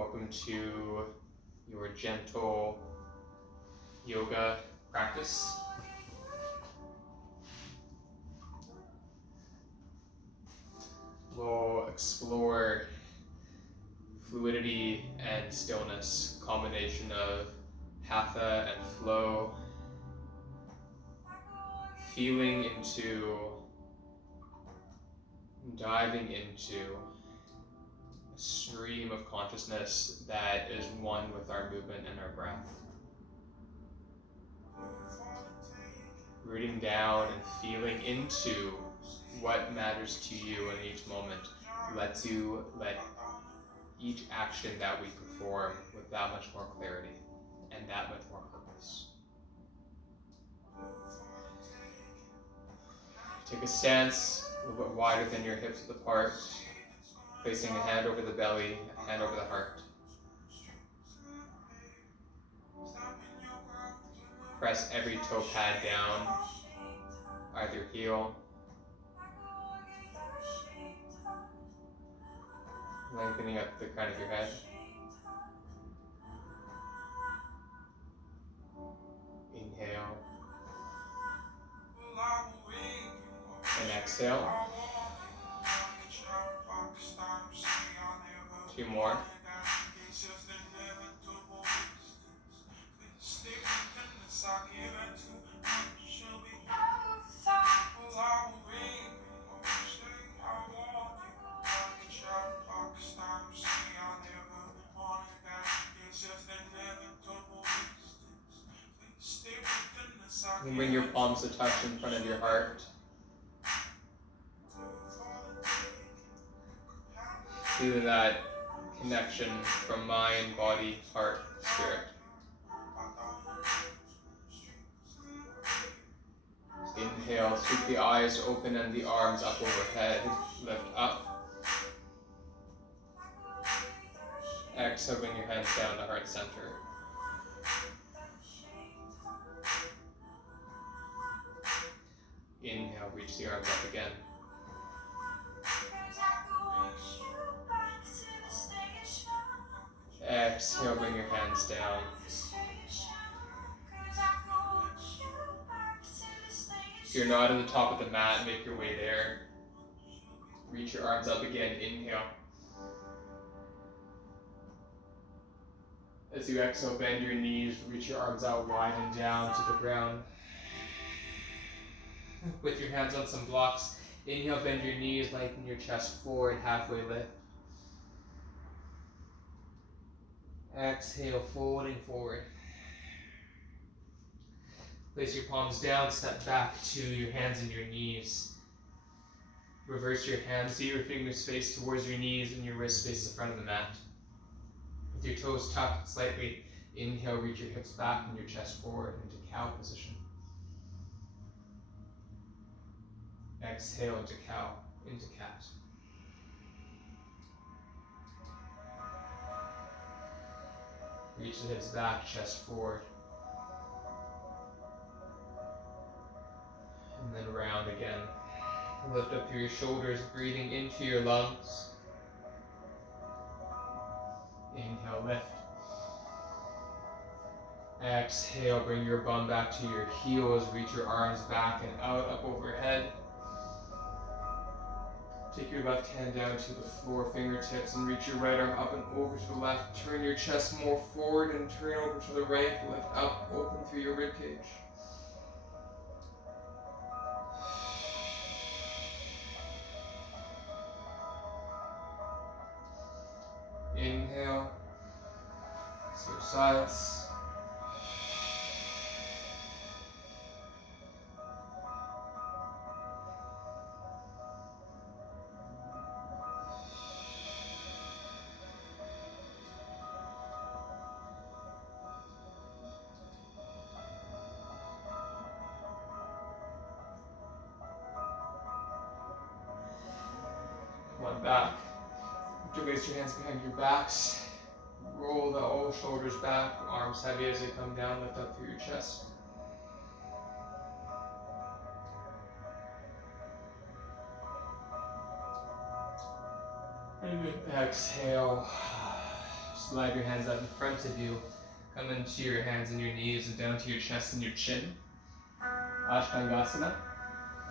Welcome to your gentle yoga practice. We'll explore fluidity and stillness, combination of Hatha and flow, feeling into, diving into a stream of consciousness that is one with our movement and our breath. Rooting down and feeling into what matters to you in each moment lets you let each action that we perform with that much more clarity and that much more purpose. Take a stance a little bit wider than your hips width apart, placing a hand over the belly, a hand over the heart. Press every toe pad down, either heel. Lengthening up the crown of your head. Inhale. And exhale. 2 more. And bring your palms to touch in front of your heart. Feel that connection from mind, body, heart, spirit. Inhale, sweep the eyes open and the arms up overhead. Lift up. Exhale, bring your hands down to heart center. Inhale, reach the arms up again. Exhale, bring your hands down. If you're not at the top of the mat, make your way there. Reach your arms up again, inhale. As you exhale, bend your knees, reach your arms out wide and down to the ground. With your hands on some blocks, inhale, bend your knees, lengthen your chest forward, halfway lift. Exhale, folding forward. Place your palms down, step back to your hands and your knees. Reverse your hands, see your fingers face towards your knees and your wrists face the front of the mat. With your toes tucked slightly, inhale, reach your hips back and your chest forward into cow position. Exhale into cow, into cat. Reach the hips back, chest forward. And then round again. Lift up through your shoulders, breathing into your lungs. Inhale, lift. Exhale, bring your bum back to your heels, reach your arms back and out, up overhead. Take your left hand down to the floor, fingertips, and reach your right arm up and over to the left. Turn your chest more forward and turn over to the right. Lift up, open through your ribcage. Inhale. Switch sides. One back. Interlace your hands behind your backs. Roll the all shoulders back, arms heavy as they come down, lift up through your chest. And exhale, Slide your hands out in front of you. Come into your hands and your knees and down to your chest and your chin. Ashtangasana.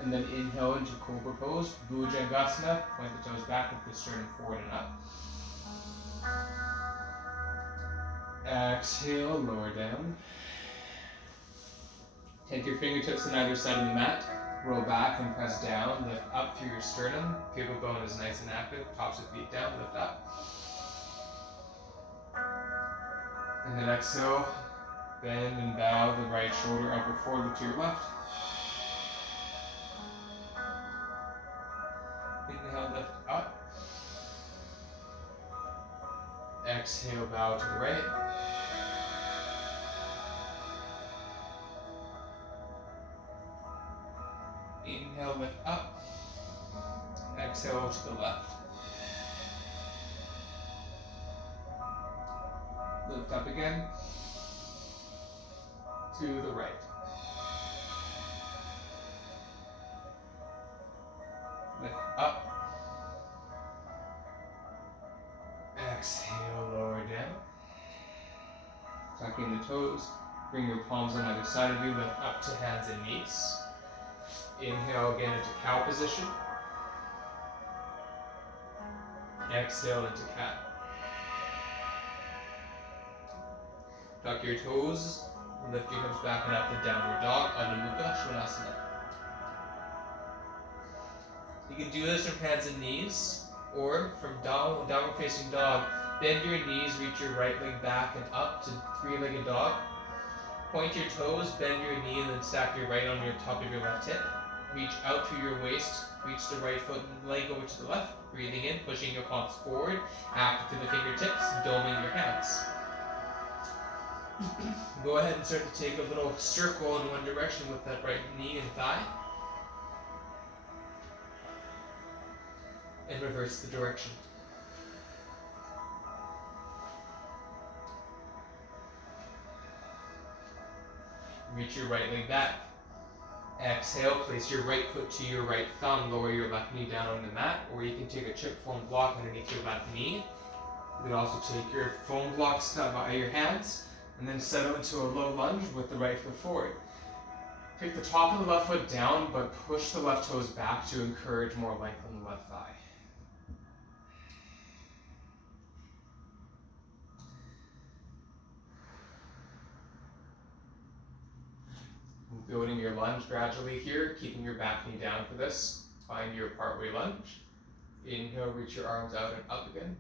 And then inhale into Cobra Pose. Bhujangasana. Point the toes back with the sternum forward and up. Exhale, lower down. Take your fingertips on either side of the mat. Roll back and press down. Lift up through your sternum. Pubic bone is nice and active. Tops of feet down. Lift up. And then exhale. Bend and bow the right shoulder upper forelook to your left. Inhale, lift up. Exhale, bow to the right. Inhale, lift up. Exhale to the left. Lift up again. To the right. Lift up. Exhale, lower down. Tucking the toes. Bring your palms on either side of you. Lift up to hands and knees. Inhale again into cow position. Exhale into cat. Tuck your toes. Lift your hips back and up to downward dog. Adho Mukha Svanasana. You can do this from hands and knees, or from downward facing dog. Bend your knees, reach your right leg back and up to three-legged dog. Point your toes, bend your knee, and then stack your right on your top of your left hip. Reach out through your waist, reach the right foot and leg over to the left. Breathing in, pushing your palms forward, active through the fingertips, doming your hands. Go ahead and start to take a little circle in one direction with that right knee and thigh. And reverse the direction. Reach your right leg back. Exhale, place your right foot to your right thumb, lower your left knee down on the mat, or you can take a chip foam block underneath your left knee. You can also take your foam block stuck by your hands, and then settle into a low lunge with the right foot forward. Take the top of the left foot down, but push the left toes back to encourage more length on the left thigh. Building your lunge gradually here, keeping your back knee down for this. Find your partway lunge. Inhale, reach your arms out and up again.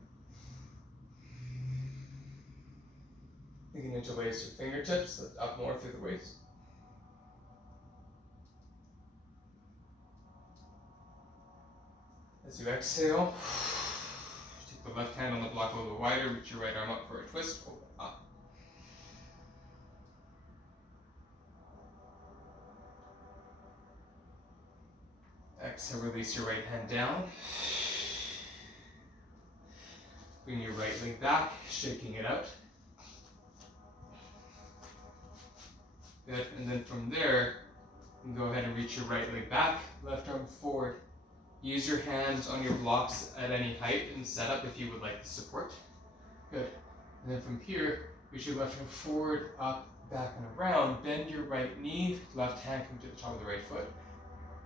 Begin to interlace your fingertips, lift up more through the waist. As you exhale, take the left hand on the block a little wider, reach your right arm up for a twist, open up. Exhale, release your right hand down. Bring your right leg back, shaking it out. Good, and then from there, you can go ahead and reach your right leg back, left arm forward. Use your hands on your blocks at any height and set up if you would like the support. Good, and then from here, reach your left arm forward, up, back, and around. Bend your right knee, left hand come to the top of the right foot.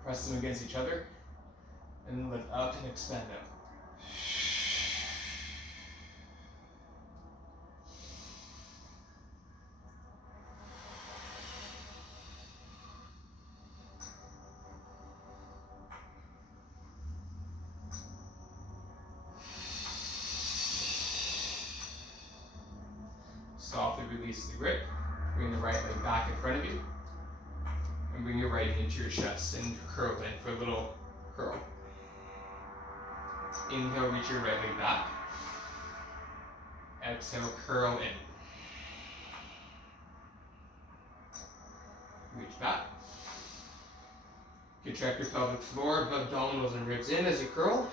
Press them against each other, and lift up and expand out. Softly release the grip. Bring the right leg back in front of you. And bring your right knee into your chest and curl in for a little curl. Inhale, reach your right leg back. Exhale, curl in. Reach back. Contract your pelvic floor, abdominals and ribs in as you curl.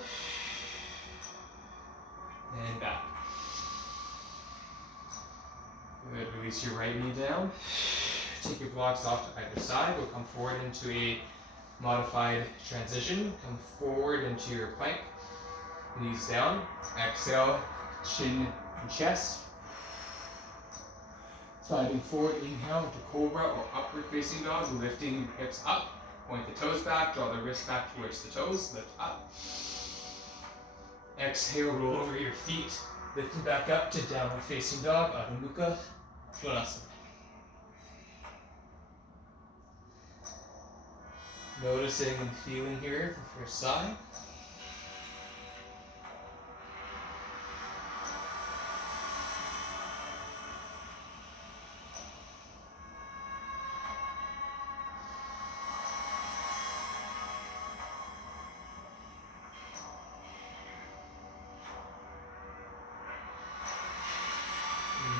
And back. Good, release your right knee down. Take your blocks off to either side. We'll come forward into a modified transition. Come forward into your plank. Knees down. Exhale, chin and chest. Sliding forward, inhale into cobra or upward facing dog, lifting the hips up. Point the toes back, draw the wrist back towards the toes, lift up. Exhale, roll over your feet, lifting back up to downward facing dog, Adho Mukha Svanasana. Noticing and feeling here the first side.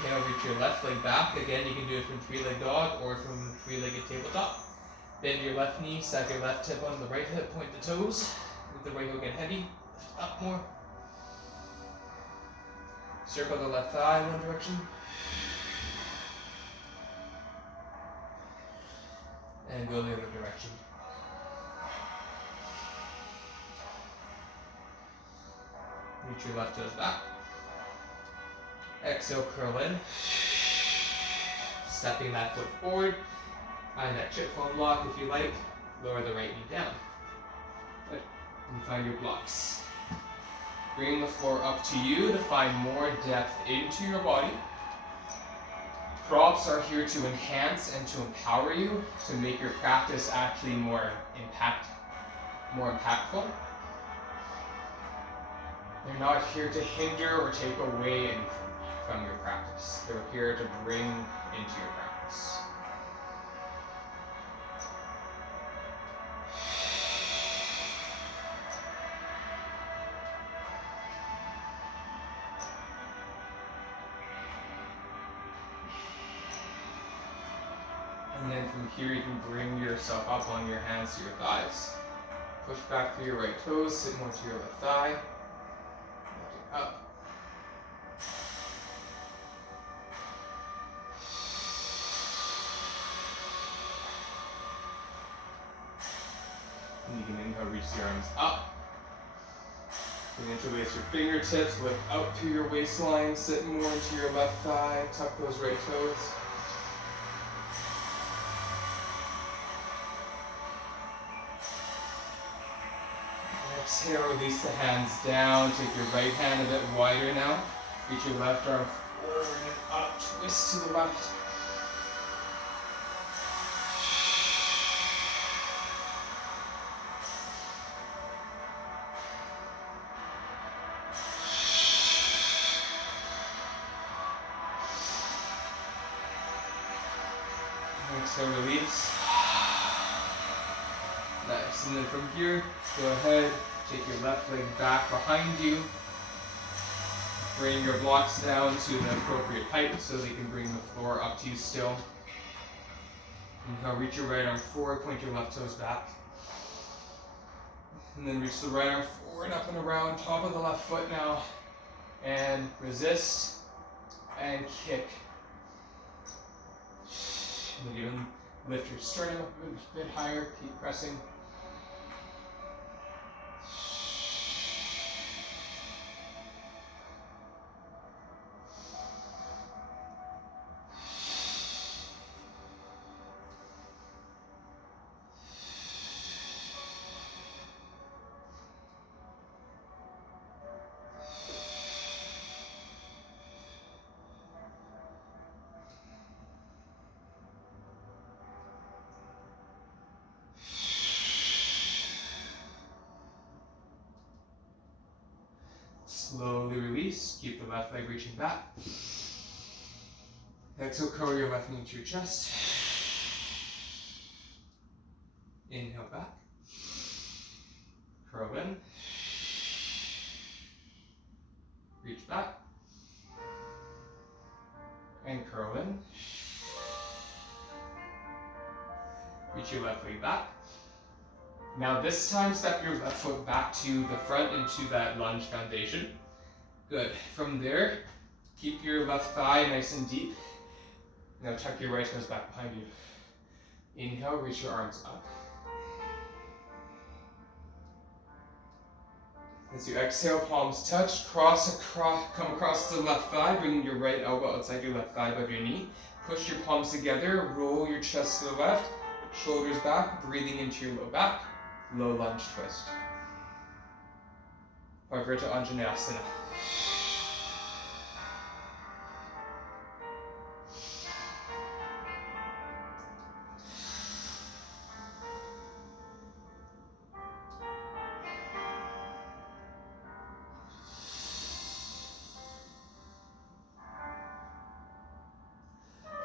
Inhale, reach your left leg back. Again, you can do it from three-leg dog or from three-legged tabletop. Bend your left knee, stack your left hip on the right hip, point the toes. With the right heel get heavy, lift up more. Circle the left thigh in one direction. And go the other direction. Reach your left toes back. Exhale, curl in. Stepping that foot forward. Find that chip foam block if you like. Lower the right knee down. Good. And find your blocks. Bring the floor up to you to find more depth into your body. Props are here to enhance and to empower you to make your practice actually more impactful. They're not here to hinder or take away anything from your practice. They're here to bring into your practice. And then from here you can bring yourself up on your hands to your thighs. Push back through your right toes, sit more to your left thigh. Lifting up. And you can inhale, reach the arms up. You can interlace your fingertips, lift out to your waistline, sit more into your left thigh, tuck those right toes. Exhale, release the hands down. Take your right hand a bit wider now. Reach your left arm forward and up. Twist to the left. Exhale, release. Nice. And then from here, go ahead. Take your left leg back behind you. Bring your blocks down to the appropriate height so they can bring the floor up to you still. Inhale, reach your right arm forward, point your left toes back. And then reach the right arm forward, up and around, top of the left foot now. And resist and kick. And even lift your sternum up a bit higher, keep pressing. Slowly release, keep the left leg reaching back. Exhale, curl your left knee to your chest. Inhale back. Curl in. Reach back. And curl in. Reach your left leg back. Now this time, step your left foot back to the front into that lunge foundation. Good. From there, keep your left thigh nice and deep. Now tuck your right toes back behind you. Inhale, reach your arms up. As you exhale, palms touch, come across the left thigh, bringing your right elbow outside your left thigh above your knee. Push your palms together, roll your chest to the left, shoulders back, breathing into your low back, low lunge twist. Parvrita Anjaneyasana.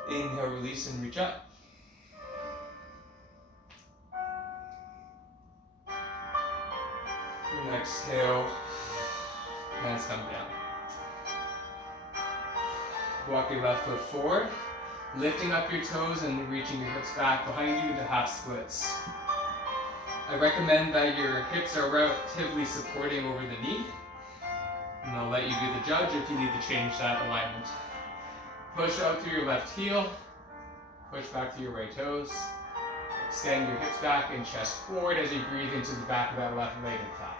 Inhale, release and reach up. And exhale, hands come down. Walk your left foot forward, lifting up your toes and reaching your hips back behind you to half splits. I recommend that your hips are relatively supporting over the knee, and I'll let you be the judge if you need to change that alignment. Push out through your left heel, push back through your right toes, extend your hips back and chest forward as you breathe into the back of that left leg and thigh.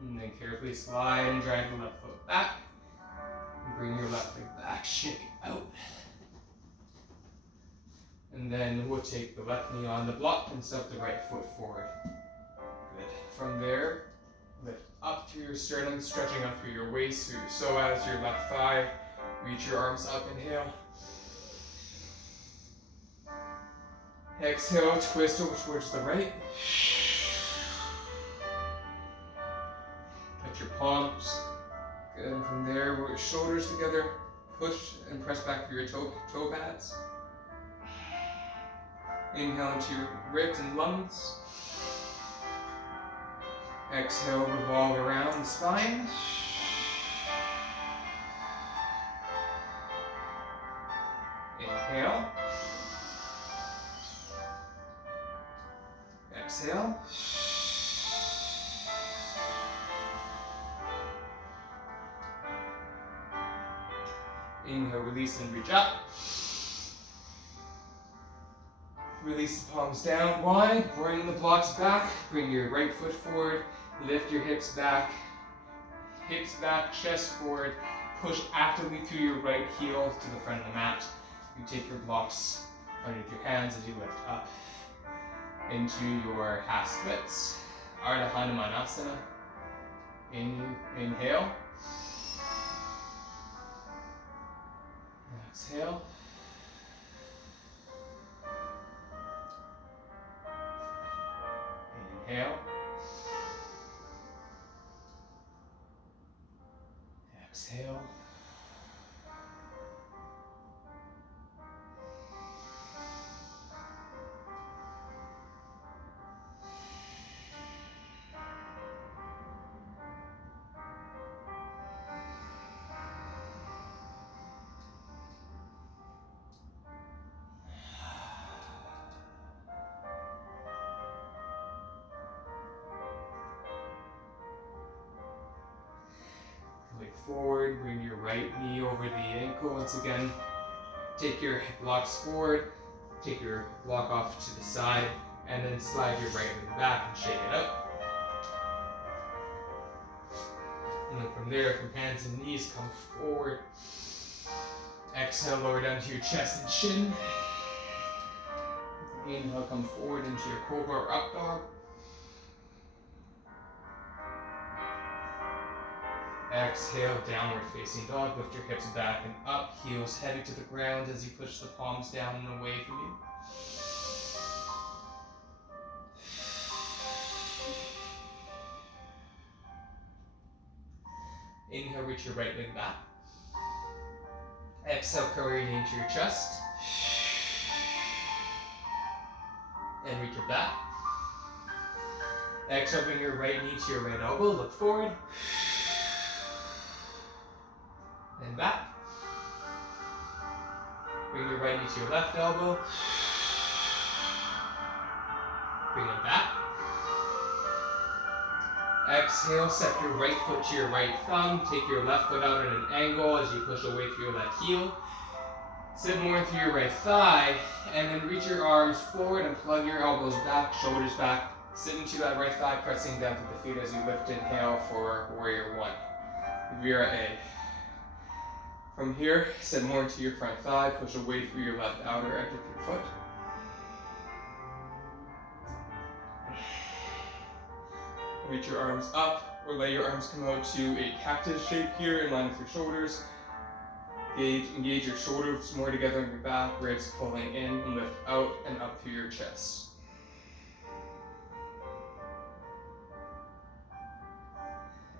And then carefully slide and drag the left foot back. And bring your left leg back, shake it out. And then we'll take the left knee on the block and step the right foot forward. Good. From there, lift up through your sternum, stretching up through your waist, through your psoas, your left thigh. Reach your arms up, inhale. Exhale, twist over towards the right. Touch your palms. Good. And from there, roll your shoulders together. Push and press back through your toe pads. Inhale into your ribs and lungs. Exhale, revolve around the spine. Inhale. Exhale. Inhale, release and reach up. Release the palms down wide, bring the blocks back, bring your right foot forward, lift your hips back, chest forward, push actively through your right heel to the front of the mat. You take your blocks underneath your hands as you lift up into your half splits. Ardha Hanumanasana. Inhale. Exhale. Inhale. Exhale. Forward, bring your right knee over the ankle once again. Take your blocks forward, take your block off to the side, and then slide your right leg back and shake it up. And then from there, from hands and knees, come forward. Exhale, lower down to your chest and chin. Inhale, come forward into your cobra or up dog. Exhale, downward facing dog. Lift your hips back and up, heels headed to the ground as you push the palms down and away from you. Inhale, reach your right leg back. Exhale, curl your knee into your chest. And reach it back. Exhale, bring your right knee to your right elbow. Look forward. And back. Bring your right knee to your left elbow. Bring it back. Exhale, step your right foot to your right thumb. Take your left foot out at an angle as you push away through your left heel. Sit more into your right thigh, and then reach your arms forward and plug your elbows back, shoulders back. Sit into that right thigh, pressing down to the feet as you lift. Inhale for Warrior One. Vira A. From here, sit more into your front thigh, push away through your left outer edge of your foot. Reach your arms up, or let your arms come out to a cactus shape here in line with your shoulders. Engage your shoulders more together in your back, ribs pulling in and lift out and up through your chest.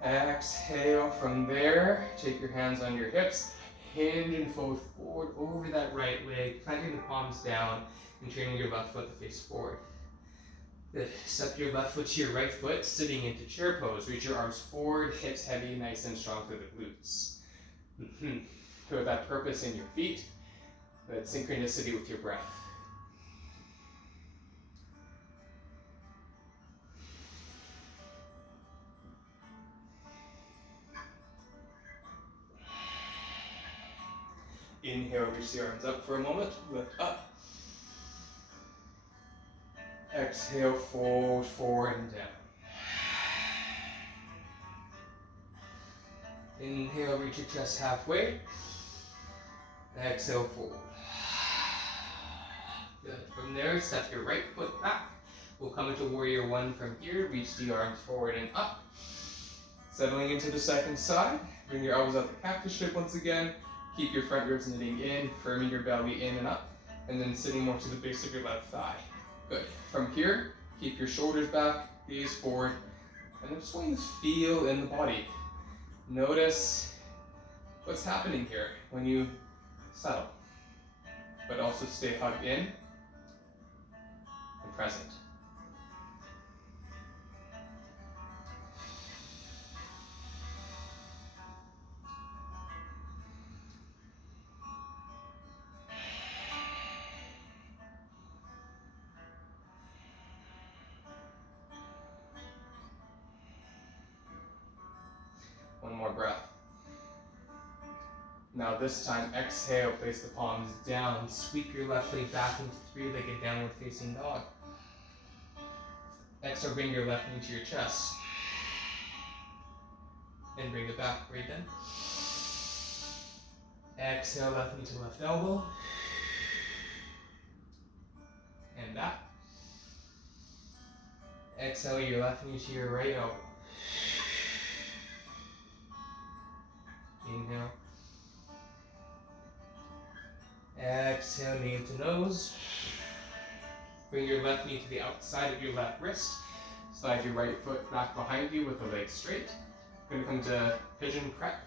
Exhale from there, take your hands on your hips, hinge and fold forward over that right leg, planting the palms down and turning your left foot to face forward. Good. Step your left foot to your right foot, sitting into chair pose. Reach your arms forward, hips heavy, nice and strong through the glutes. Feel that purpose in your feet, that synchronicity with your breath. Inhale, reach the arms up for a moment, lift up. Exhale, fold forward and down. Inhale, reach your chest halfway. Exhale, fold. Good. From there, step your right foot back. We'll come into Warrior One from here. Reach the arms forward and up. Settling into the second side. Bring your elbows out the cactus shape once again. Keep your front ribs knitting in, firming your belly in and up. And then sitting more to the base of your left thigh. Good. From here, keep your shoulders back, gaze forward. And I just want you to feel in the body. Notice what's happening here when you settle. But also stay hugged in and present. One more breath. Now this time, exhale, place the palms down, sweep your left leg back into three-legged downward facing dog. Exhale, bring your left knee to your chest. And bring it back, breathe in. Exhale, left knee to left elbow. And back. Exhale, your left knee to your right elbow. Inhale. Exhale, knee to nose. Bring your left knee to the outside of your left wrist. Slide your right foot back behind you with the legs straight. We're going to come to pigeon prep.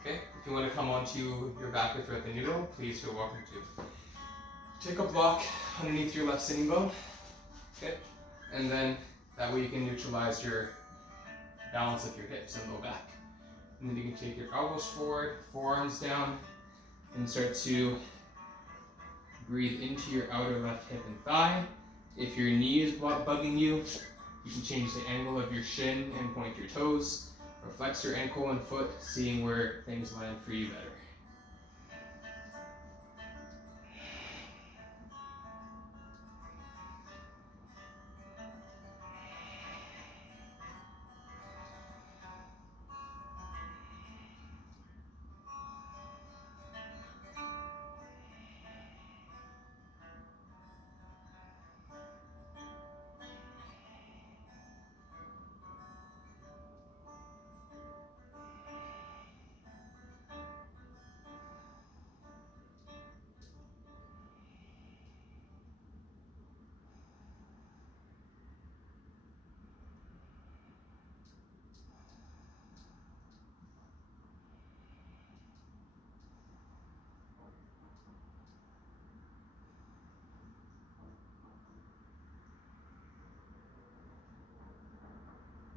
Okay, if you want to come onto your back or throughout the noodle, please feel welcome to. Take a block underneath your left sitting bone. Okay, and then that way you can neutralize your balance of your hips and low back. And then you can take your elbows forward, forearms down, and start to breathe into your outer left hip and thigh. If your knee is bugging you, you can change the angle of your shin and point your toes, or flex your ankle and foot, seeing where things land for you better.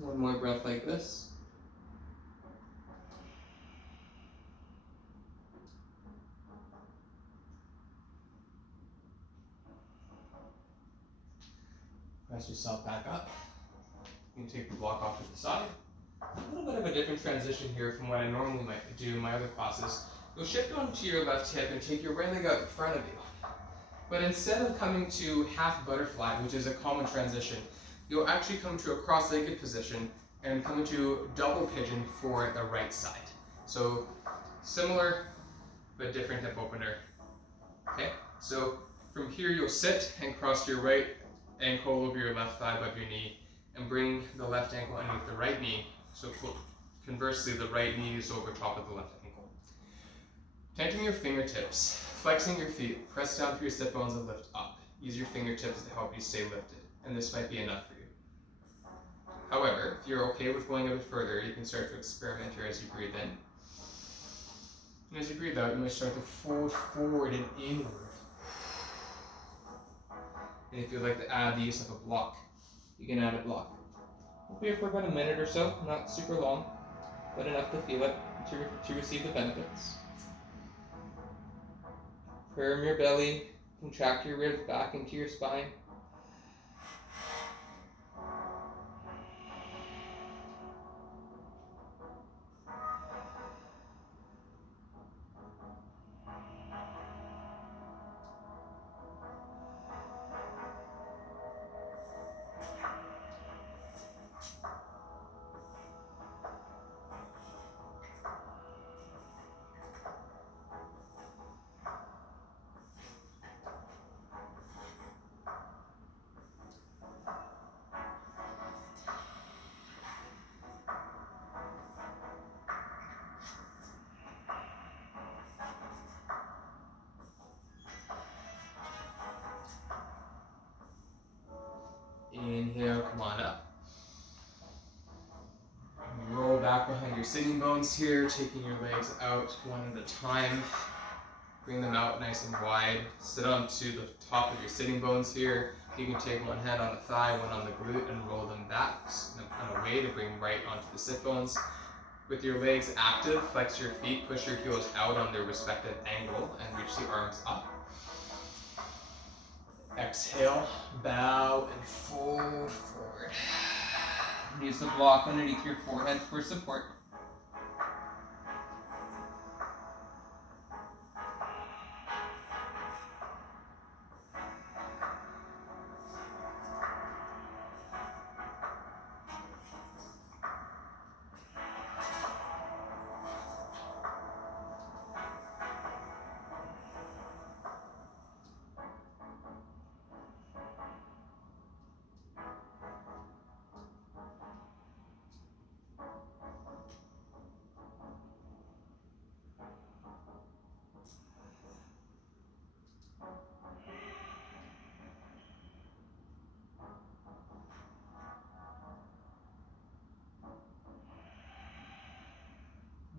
One more breath like this. Press yourself back up. You can take the block off to the side. A little bit of a different transition here from what I normally might do in my other classes. You'll shift onto your left hip and take your right leg out in front of you. But instead of coming to half butterfly, which is a common transition, you'll actually come to a cross-legged position and come into double pigeon for the right side. So similar but different hip opener. Okay, so from here you'll sit and cross your right ankle over your left thigh above your knee and bring the left ankle underneath the right knee. So conversely, the right knee is over top of the left ankle. Tenting your fingertips, flexing your feet, press down through your sit bones and lift up. Use your fingertips to help you stay lifted, and this might be enough for you. However, if you're okay with going a bit further, you can start to experiment here as you breathe in. And as you breathe out, you might start to fold forward and inward. And if you'd like to add the use of a block, you can add a block. We'll be here for about a minute or so, not super long, but enough to feel it, to receive the benefits. Firm your belly, contract your ribs back into your spine. Inhale, come on up. Roll back behind your sitting bones here, taking your legs out one at a time. Bring them out nice and wide. Sit onto the top of your sitting bones here. You can take one hand on the thigh, one on the glute, and roll them back in a way to bring right onto the sit bones. With your legs active, flex your feet, push your heels out on their respective angle, and reach the arms up. Exhale, bow, and fold forward. Use the block underneath your forehead for support.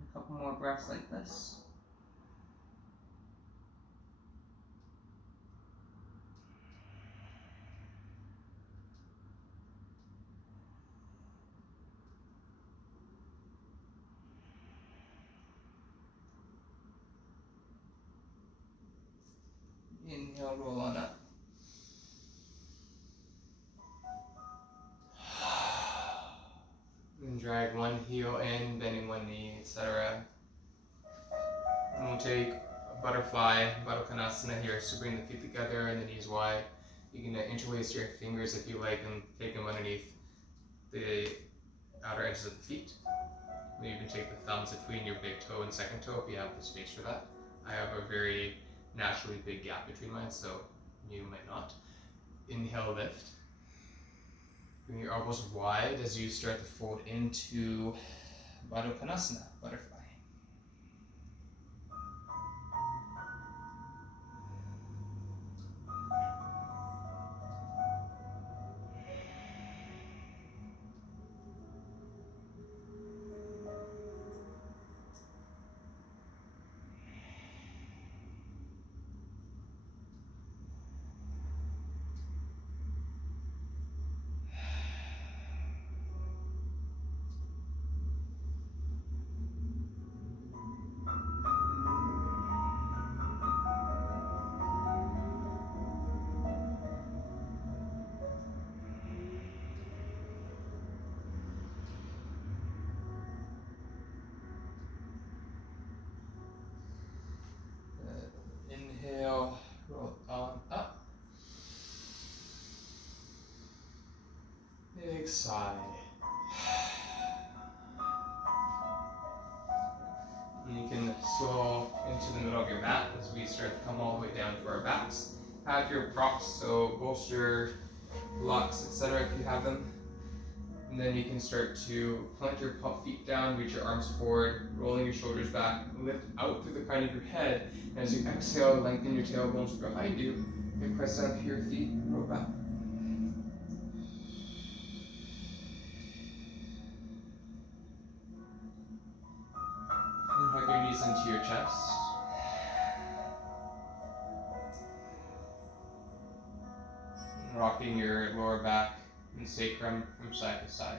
A couple more breaths like this. Inhale, roll on up. And drag one heel in, bending one knee, etc. And we'll take a butterfly, Baddha Konasana here, so bring the feet together and the knees wide. You can interlace your fingers if you like and take them underneath the outer edges of the feet. You can take the thumbs between your big toe and second toe if you have the space for that. I have a very naturally big gap between mine, so you might not. Inhale, lift. Bring your elbows wide as you start to fold into Baddha Konasana, butterfly. Big sigh. And you can swivel into the middle of your mat as we start to come all the way down to our backs. Have your props, so bolster, blocks, etc. if you have them. And then you can start to plant your feet down, reach your arms forward, rolling your shoulders back, lift out through the crown of your head. And as you exhale, lengthen your tailbones behind you, and press down to your feet, roll back. And hug your knees into your chest. And rocking your lower back and sacrum from side to side.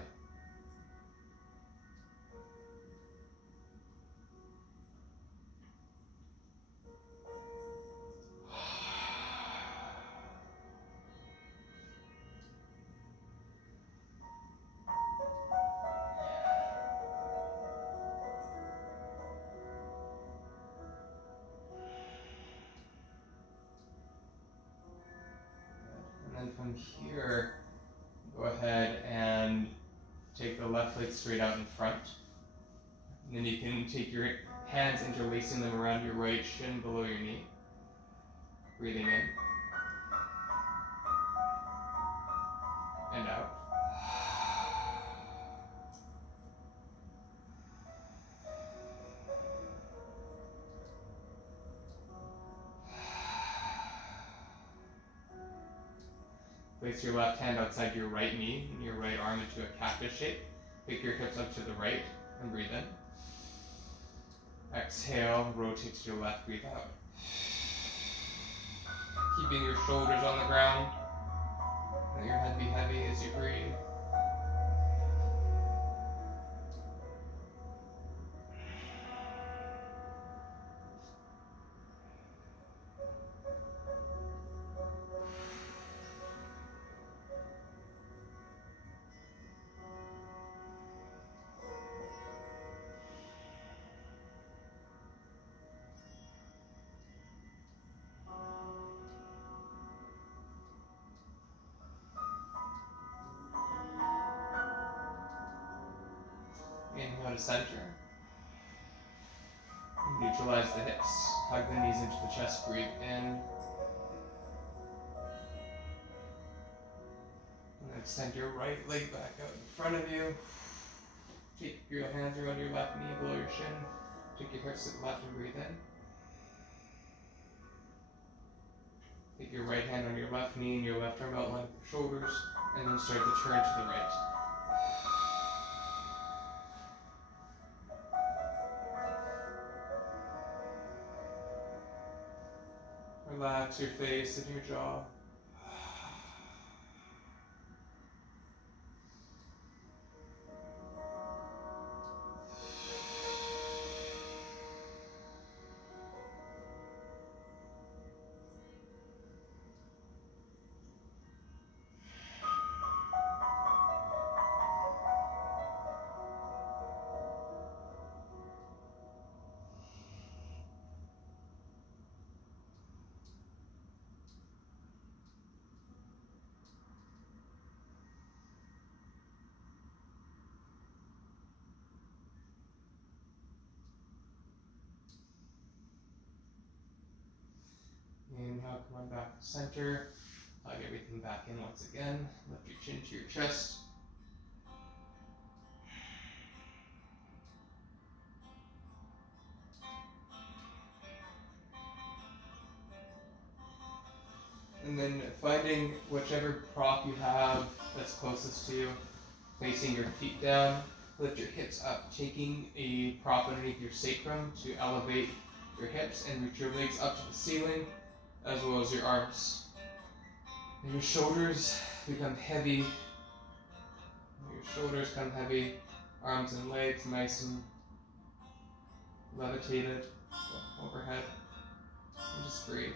And then from here, go ahead and take the left leg straight out in front. And then you can take your hands interlacing them around your right shin below your knee. Breathing in and out. Place your left hand outside your right knee and your right arm into a cactus shape. Pick your hips up to the right and breathe in. Exhale, rotate to your left, breathe out. Keeping your shoulders on the ground. Let your head be heavy as you breathe. Inhale to center. Neutralize the hips. Hug the knees into the chest. Breathe in. And extend your right leg back out in front of you. Take your hands around your left knee below your shin. Take your hips to the left and breathe in. Take your right hand on your left knee and your left arm outline your shoulders. And then start to turn to the right. Relax your face and your jaw. Inhale, come on back to center. Hug everything back in once again. Lift your chin to your chest. And then finding whichever prop you have that's closest to you, placing your feet down, lift your hips up, taking a prop underneath your sacrum to elevate your hips and reach your legs up to the ceiling, as well as your arms. And your shoulders become heavy. Your shoulders come heavy, arms and legs nice and levitated overhead. And just breathe.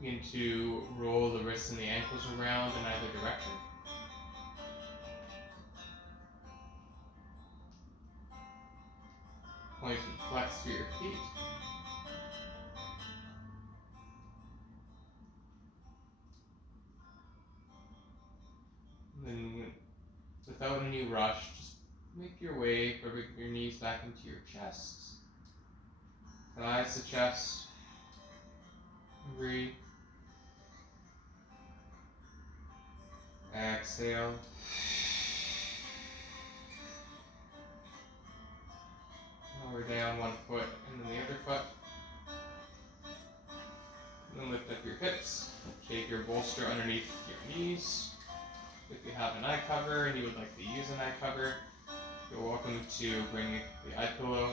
Begin to roll the wrists and the ankles around in either direction. Point and flex through your feet. And then, without any rush, just make your way, bring your knees back into your chest. Thighs to chest. Breathe. Exhale. Lower down one foot and then the other foot. And then lift up your hips. Shake your bolster underneath your knees. If you have an eye cover and you would like to use an eye cover, you're welcome to bring the eye pillow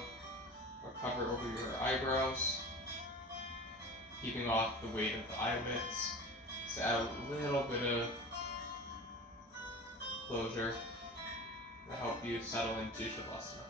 or cover over your eyebrows, keeping off the weight of the eyelids to add a little bit of closure to help you settle into Shavasana.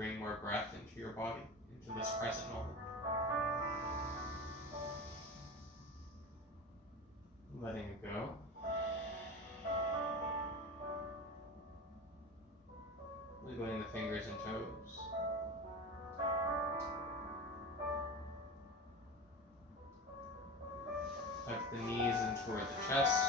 bring more breath into your body, into this present moment. Letting it go. Wiggling the fingers and toes. Tuck the knees in toward the chest.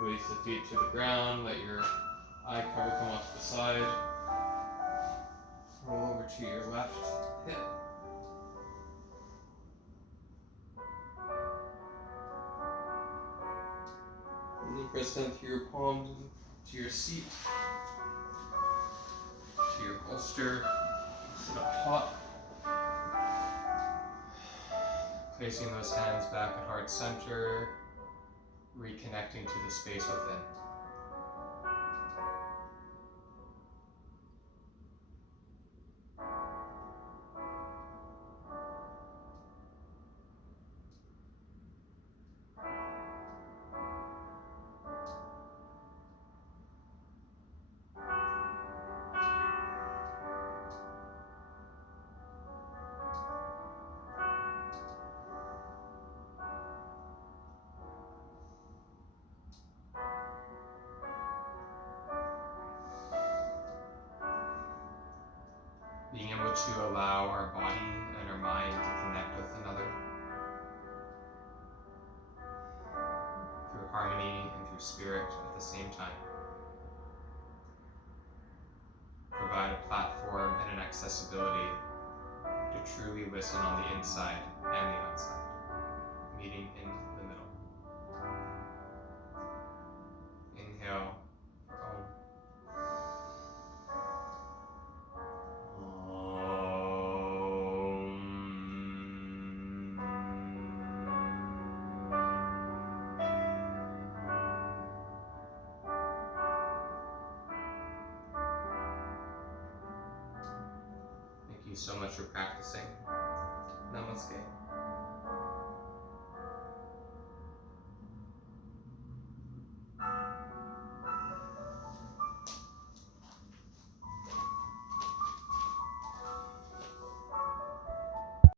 Release the feet to the ground. Let your eye cover come off to the side. Roll over to your left hip. And then press down to your palms, to your seat, to your bolster. Sit up top. Placing those hands back at heart center. Reconnecting to the space within. Being able to allow our body and our mind to connect with another through harmony and through spirit at the same time. Provide a platform and an accessibility to truly listen on the inside and the outside, meeting in the middle. Inhale for Om. Thank you so much for practicing. Namaste.